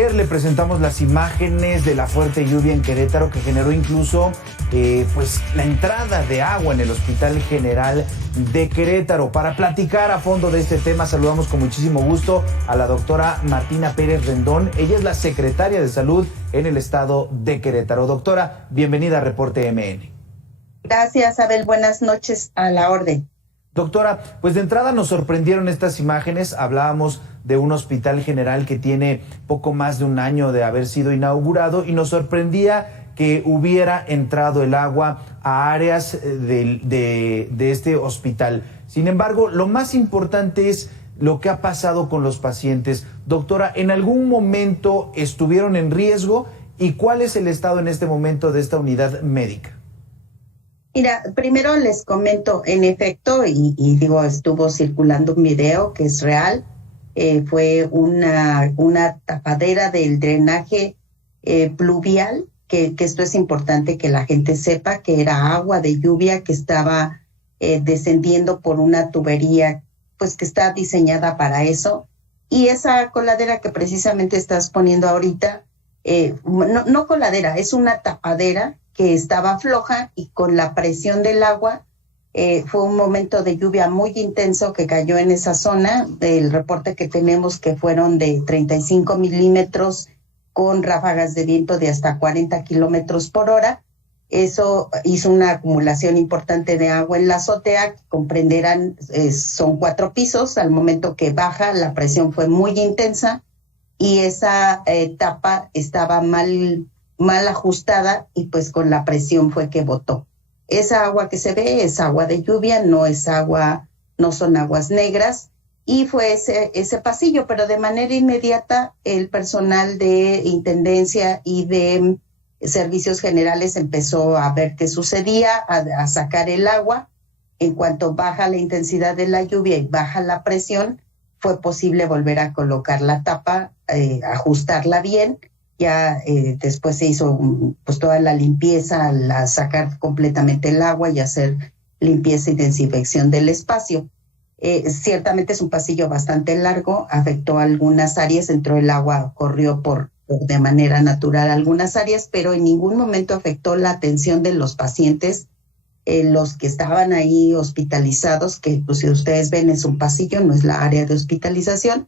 Ayer le presentamos las imágenes de la fuerte lluvia en Querétaro que generó incluso pues la entrada de agua en el Hospital General de Querétaro. Para platicar a fondo de este tema saludamos con muchísimo gusto a la doctora Martina Pérez Rendón. Ella es la secretaria de Salud en el estado de Querétaro. Doctora, bienvenida a Reporte MN. Gracias, Abel. Buenas noches, a la orden. Doctora, pues de entrada nos sorprendieron estas imágenes. Hablábamos de un hospital general que tiene poco más de un año de haber sido inaugurado y nos sorprendía que hubiera entrado el agua a áreas de este hospital. Sin embargo, lo más importante es lo que ha pasado con los pacientes. Doctora, ¿en algún momento estuvieron en riesgo y cuál es el estado en este momento de esta unidad médica? Mira, primero les comento, en efecto, y digo, estuvo circulando un video que es real, fue una tapadera del drenaje pluvial, que esto es importante que la gente sepa, que era agua de lluvia que estaba descendiendo por una tubería, pues que está diseñada para eso, y esa coladera que precisamente estás poniendo ahorita, no coladera, es una tapadera que estaba floja y con la presión del agua, fue un momento de lluvia muy intenso que cayó en esa zona. Del reporte que tenemos que fueron de 35 milímetros con ráfagas de viento de hasta 40 kilómetros por hora. Eso hizo una acumulación importante de agua en la azotea, que comprenderán, son 4 pisos. Al momento que baja, la presión fue muy intensa y esa tapa estaba mal ajustada y pues con la presión fue que botó. Esa agua que se ve es agua de lluvia, no son aguas negras, y fue ese pasillo, pero de manera inmediata el personal de intendencia y de servicios generales empezó a ver qué sucedía, a sacar el agua. En cuanto baja la intensidad de la lluvia y baja la presión, fue posible volver a colocar la tapa, ajustarla bien. Ya después se hizo pues toda la limpieza, sacar completamente el agua y hacer limpieza y desinfección del espacio. Ciertamente es un pasillo bastante largo, afectó algunas áreas, entró el agua, corrió de manera natural algunas áreas, pero en ningún momento afectó la atención de los pacientes, los que estaban ahí hospitalizados, que pues, si ustedes ven es un pasillo, no es la área de hospitalización.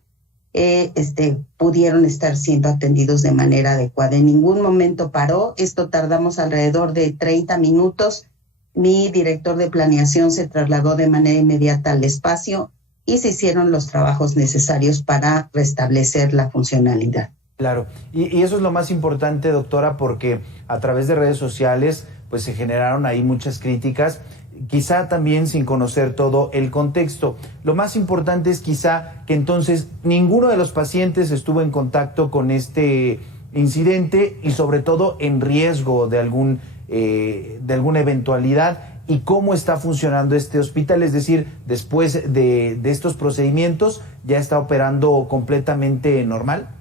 Pudieron estar siendo atendidos de manera adecuada. En ningún momento paró. Esto tardamos alrededor de 30 minutos. Mi director de planeación se trasladó de manera inmediata al espacio y se hicieron los trabajos necesarios para restablecer la funcionalidad. Claro, y eso es lo más importante, doctora, porque a través de redes sociales pues se generaron ahí muchas críticas, quizá también sin conocer todo el contexto. Lo más importante es quizá que entonces ninguno de los pacientes estuvo en contacto con este incidente y sobre todo en riesgo de alguna eventualidad. ¿Y cómo está funcionando este hospital? Es decir, después de estos procedimientos, ¿ya está operando completamente normal?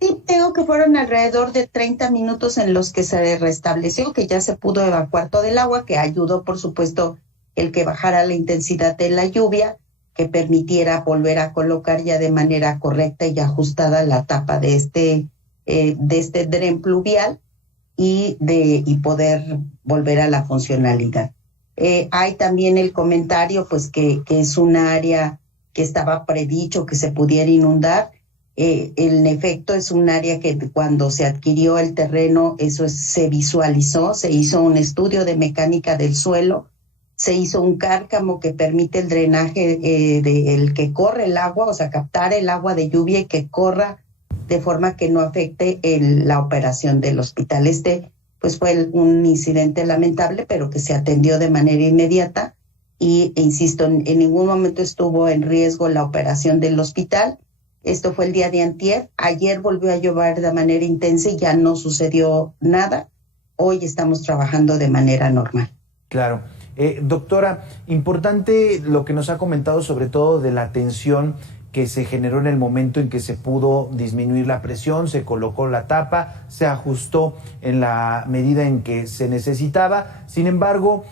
Sí, tengo que fueron alrededor de 30 minutos en los que se restableció, que ya se pudo evacuar todo el agua, que ayudó, por supuesto, el que bajara la intensidad de la lluvia, que permitiera volver a colocar ya de manera correcta y ajustada la tapa de este dren pluvial y poder volver a la funcionalidad. Hay también el comentario, pues, que es un área que estaba predicho que se pudiera inundar. En efecto, es un área que cuando se adquirió el terreno, se visualizó, se hizo un estudio de mecánica del suelo, se hizo un cárcamo que permite el drenaje del que corre el agua, o sea, captar el agua de lluvia y que corra de forma que no afecte la operación del hospital. Pues fue un incidente lamentable, pero que se atendió de manera inmediata y, insisto, en ningún momento estuvo en riesgo la operación del hospital. Esto fue el día de antier. Ayer volvió a llover de manera intensa y ya no sucedió nada. Hoy estamos trabajando de manera normal. Claro. Doctora, importante lo que nos ha comentado sobre todo de la tensión que se generó en el momento en que se pudo disminuir la presión, se colocó la tapa, se ajustó en la medida en que se necesitaba. Sin embargo,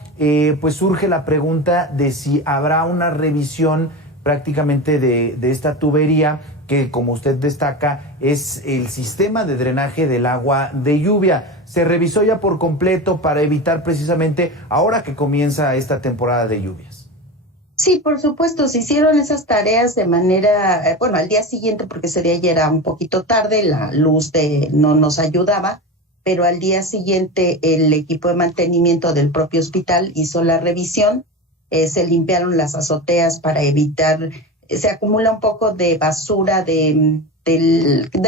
pues surge la pregunta de si habrá una revisión prácticamente de esta tubería que, como usted destaca, es el sistema de drenaje del agua de lluvia. ¿Se revisó ya por completo para evitar precisamente ahora que comienza esta temporada de lluvias? Sí, por supuesto, se hicieron esas tareas de manera, bueno, al día siguiente, porque ese día ya era un poquito tarde, la luz no nos ayudaba, pero al día siguiente el equipo de mantenimiento del propio hospital hizo la revisión, se limpiaron las azoteas para evitar, se acumula un poco de basura de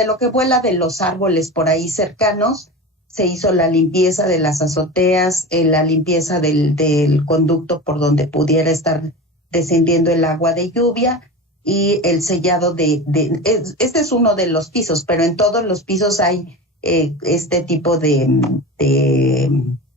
lo que vuela de los árboles por ahí cercanos. Se hizo la limpieza de las azoteas, la limpieza del conducto por donde pudiera estar descendiendo el agua de lluvia y el sellado este es uno de los pisos, pero en todos los pisos hay este tipo de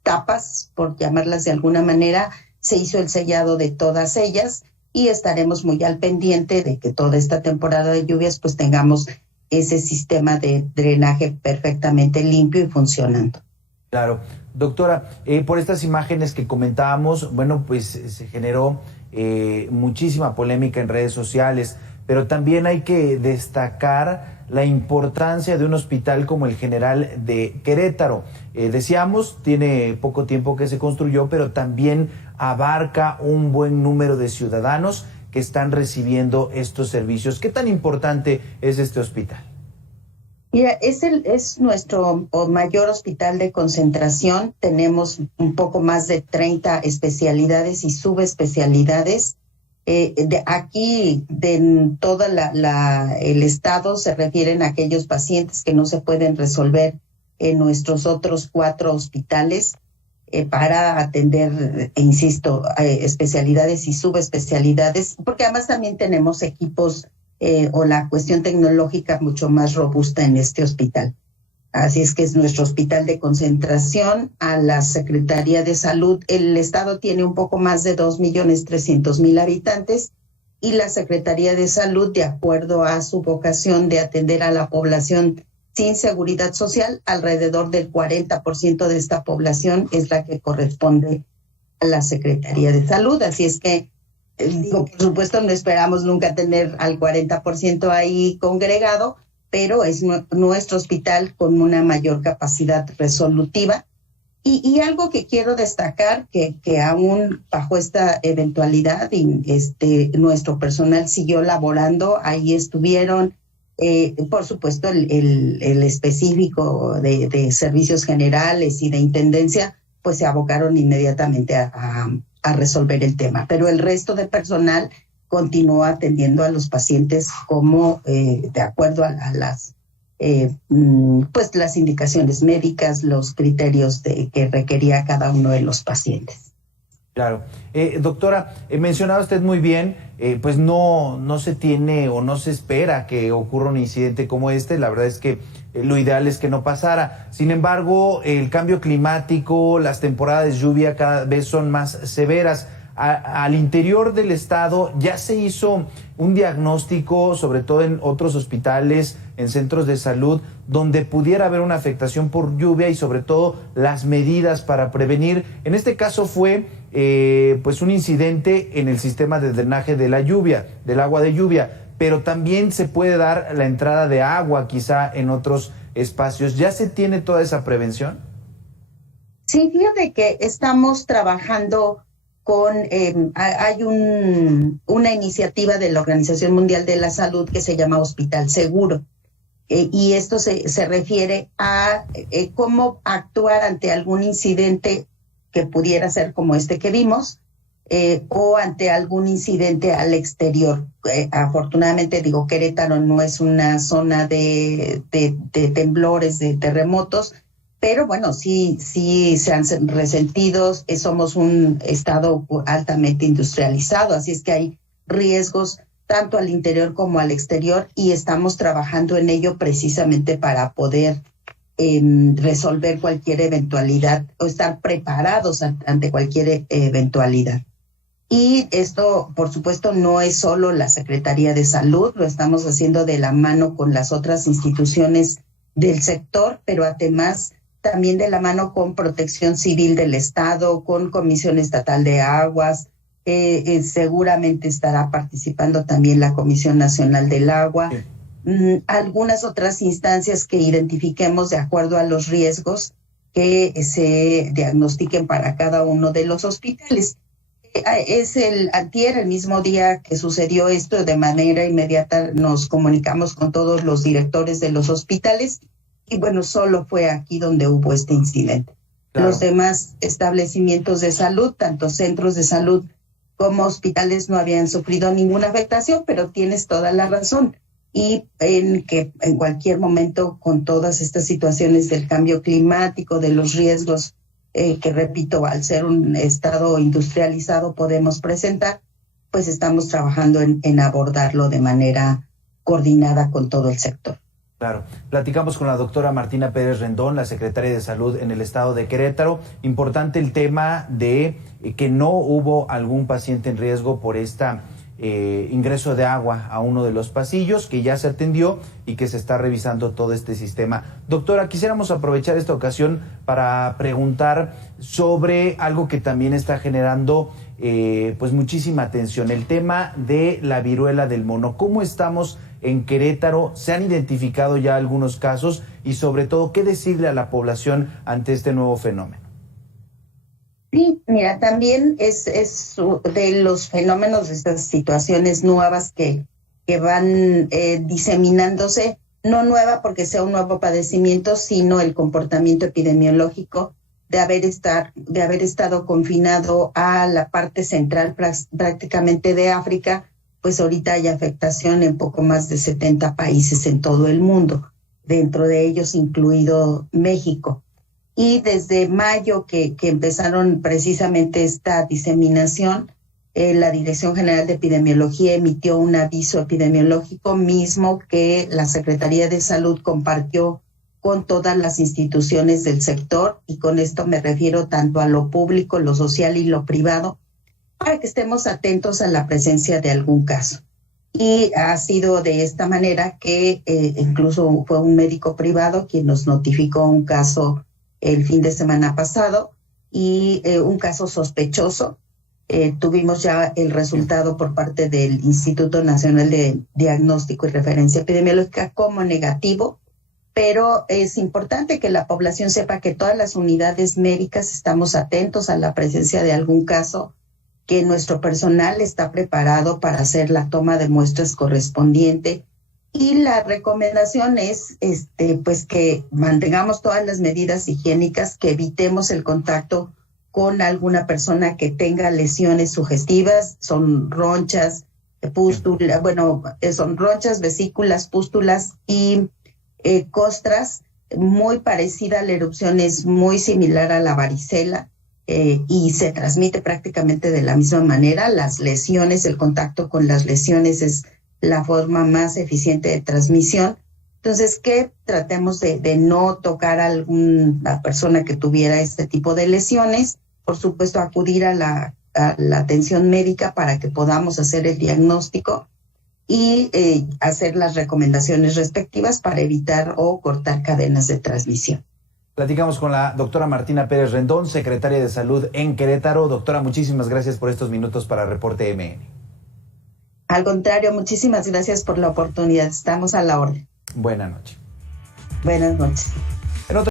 tapas, por llamarlas de alguna manera. Se hizo el sellado de todas ellas y estaremos muy al pendiente de que toda esta temporada de lluvias pues tengamos ese sistema de drenaje perfectamente limpio y funcionando. Claro. Doctora, por estas imágenes que comentábamos, bueno, pues se generó muchísima polémica en redes sociales, pero también hay que destacar la importancia de un hospital como el General de Querétaro. Decíamos, tiene poco tiempo que se construyó, pero también abarca un buen número de ciudadanos que están recibiendo estos servicios. ¿Qué tan importante es este hospital? Mira, es nuestro mayor hospital de concentración. Tenemos un poco más de 30 especialidades y subespecialidades. Aquí, de todo el estado, se refieren a aquellos pacientes que no se pueden resolver en nuestros otros 4 hospitales para atender, insisto, especialidades y subespecialidades, porque además también tenemos equipos o la cuestión tecnológica mucho más robusta en este hospital. Así es que es nuestro hospital de concentración. A la Secretaría de Salud, el estado tiene un poco más de 2.300.000 habitantes y la Secretaría de Salud, de acuerdo a su vocación de atender a la población sin seguridad social, alrededor del 40% de esta población es la que corresponde a la Secretaría de Salud. Así es que, por supuesto, no esperamos nunca tener al 40% ahí congregado, pero es nuestro hospital con una mayor capacidad resolutiva. Y algo que quiero destacar, que aún bajo esta eventualidad, nuestro personal siguió laborando, ahí estuvieron, por supuesto, el específico de servicios generales y de intendencia, pues se abocaron inmediatamente a resolver el tema. Pero el resto de personal continuó atendiendo a los pacientes como de acuerdo a las pues las indicaciones médicas, los criterios que requería cada uno de los pacientes. Claro. Doctora, mencionaba usted muy bien, pues no se tiene o no se espera que ocurra un incidente como este. La verdad es que lo ideal es que no pasara. Sin embargo, el cambio climático, las temporadas de lluvia cada vez son más severas. Al interior del estado ya se hizo un diagnóstico, sobre todo en otros hospitales, en centros de salud, donde pudiera haber una afectación por lluvia y sobre todo las medidas para prevenir. En este caso fue pues un incidente en el sistema de drenaje de la lluvia, del agua de lluvia, pero también se puede dar la entrada de agua quizá en otros espacios. ¿Ya se tiene toda esa prevención? Sí, fíjate que estamos trabajando hay una iniciativa de la Organización Mundial de la Salud que se llama Hospital Seguro. Y esto se refiere a cómo actuar ante algún incidente que pudiera ser como este que vimos, o ante algún incidente al exterior. Afortunadamente, Querétaro no es una zona de temblores, de terremotos, pero bueno, sí se han resentido. Somos un estado altamente industrializado, así es que hay riesgos tanto al interior como al exterior y estamos trabajando en ello precisamente para poder resolver cualquier eventualidad o estar preparados ante cualquier eventualidad. Y esto, por supuesto, no es solo la Secretaría de Salud, lo estamos haciendo de la mano con las otras instituciones del sector, pero además también de la mano con Protección Civil del Estado, con Comisión Estatal de Aguas, seguramente estará participando también la Comisión Nacional del Agua. algunas otras instancias que identifiquemos de acuerdo a los riesgos que se diagnostiquen para cada uno de los hospitales. Es antier, el mismo día que sucedió esto, de manera inmediata nos comunicamos con todos los directores de los hospitales y bueno, solo fue aquí donde hubo este incidente. Claro. Los demás establecimientos de salud, tanto centros de salud como hospitales, no habían sufrido ninguna afectación, pero tienes toda la razón. Y en que en cualquier momento, con todas estas situaciones del cambio climático, de los riesgos que repito, al ser un estado industrializado podemos presentar, pues estamos trabajando en abordarlo de manera coordinada con todo el sector. Claro. Platicamos con la doctora Martina Pérez Rendón, la secretaria de Salud en el estado de Querétaro. Importante el tema de que no hubo algún paciente en riesgo por ingreso de agua a uno de los pasillos, que ya se atendió y que se está revisando todo este sistema. Doctora, quisiéramos aprovechar esta ocasión para preguntar sobre algo que también está generando pues muchísima atención, el tema de la viruela del mono. ¿Cómo estamos en Querétaro? ¿Se han identificado ya algunos casos? Y sobre todo, ¿qué decirle a la población ante este nuevo fenómeno? Sí, mira, también es de los fenómenos, de estas situaciones nuevas que van diseminándose, no nueva porque sea un nuevo padecimiento, sino el comportamiento epidemiológico de haber estado confinado a la parte central prácticamente de África, pues ahorita hay afectación en poco más de 70 países en todo el mundo, dentro de ellos incluido México. Y desde mayo que empezaron precisamente esta diseminación, la Dirección General de Epidemiología emitió un aviso epidemiológico mismo que la Secretaría de Salud compartió con todas las instituciones del sector, y con esto me refiero tanto a lo público, lo social y lo privado, para que estemos atentos a la presencia de algún caso. Y ha sido de esta manera que incluso fue un médico privado quien nos notificó un caso el fin de semana pasado, y un caso sospechoso. Tuvimos ya el resultado por parte del Instituto Nacional de Diagnóstico y Referencia Epidemiológica como negativo, pero es importante que la población sepa que todas las unidades médicas estamos atentos a la presencia de algún caso, que nuestro personal está preparado para hacer la toma de muestras correspondiente. Y la recomendación es pues que mantengamos todas las medidas higiénicas, que evitemos el contacto con alguna persona que tenga lesiones sugestivas, son ronchas, pústulas, son ronchas, vesículas, pústulas y costras. Muy parecida a la erupción, es muy similar a la varicela y se transmite prácticamente de la misma manera. Las lesiones, el contacto con las lesiones es la forma más eficiente de transmisión. Entonces, que tratemos de no tocar a alguna persona que tuviera este tipo de lesiones. Por supuesto, acudir a la atención médica para que podamos hacer el diagnóstico y hacer las recomendaciones respectivas para evitar o cortar cadenas de transmisión. Platicamos con la doctora Martina Pérez Rendón, secretaria de Salud en Querétaro. Doctora, muchísimas gracias por estos minutos para Reporte MN. Al contrario, muchísimas gracias por la oportunidad. Estamos a la orden. Buenas noches. Buenas noches.